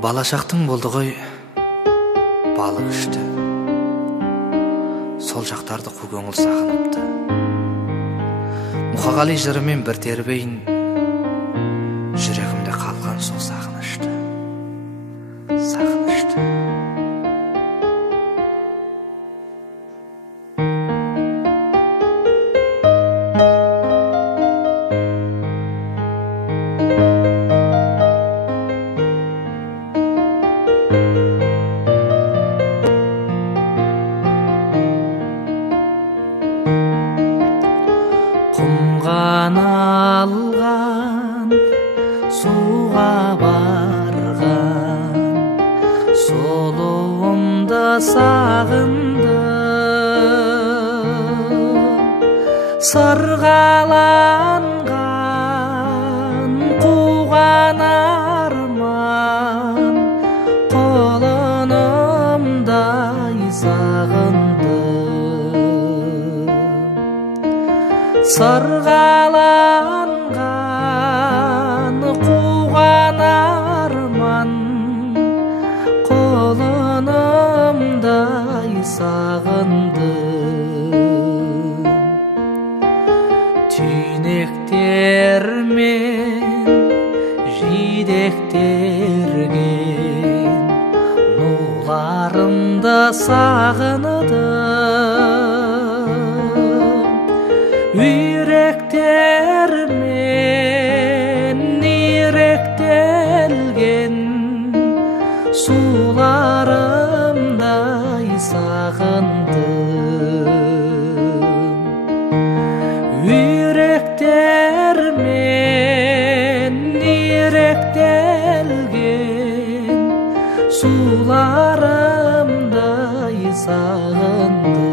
Бала шақтың болды ғой балық ішті, сол жақтарды қу көңіл сағыныпты. Мұқағали жырымен бір тербейін, жүрегімде қалған сол сағынышты. Құмған алған, суға барған, сұлуымды сағындым. Сырғаланған, қуған арман, құлынымдай сағындым. Сырғаланған, қуған арман, құлынымдай сағындым. Түйнектермен жидектерген, нуларымды сағындым. Үйректермен иректелген, суларымдай сағындым. Үйректермен иректелген, суларымдай сағындым.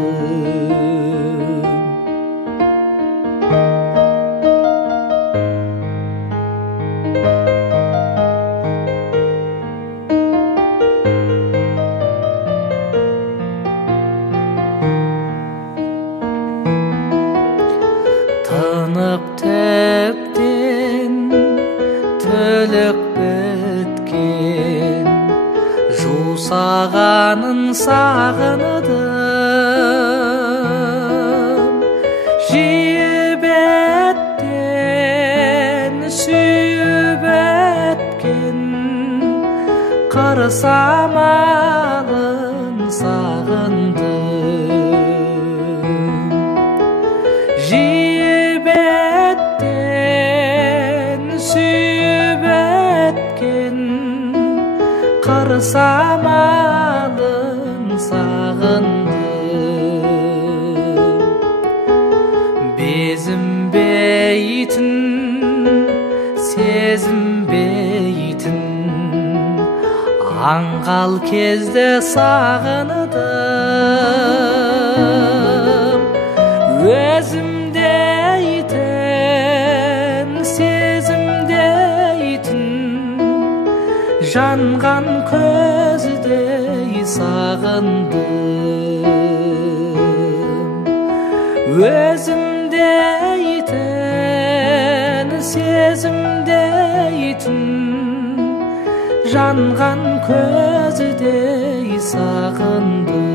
Тынып тіптен түлік біткен, жусағанын сағындым. Жиі беттен сүйіп өткен, қыр самалын сағындым. Жиі беттен сүйіп өткен, қыр самалын сағындым. Безінбейтін, сезінбейтін, аңғал кезде сағындым. Өзімдейтін, сезімдейтін, жанған көздей сағындым. Өзімдейтін, сезімдейтін, жанған көздей сағындым.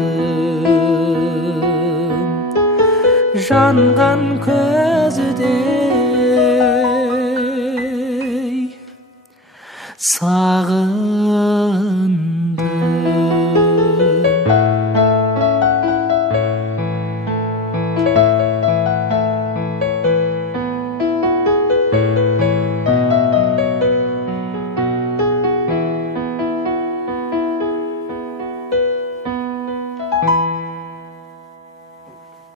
Жанған көздей сағындым.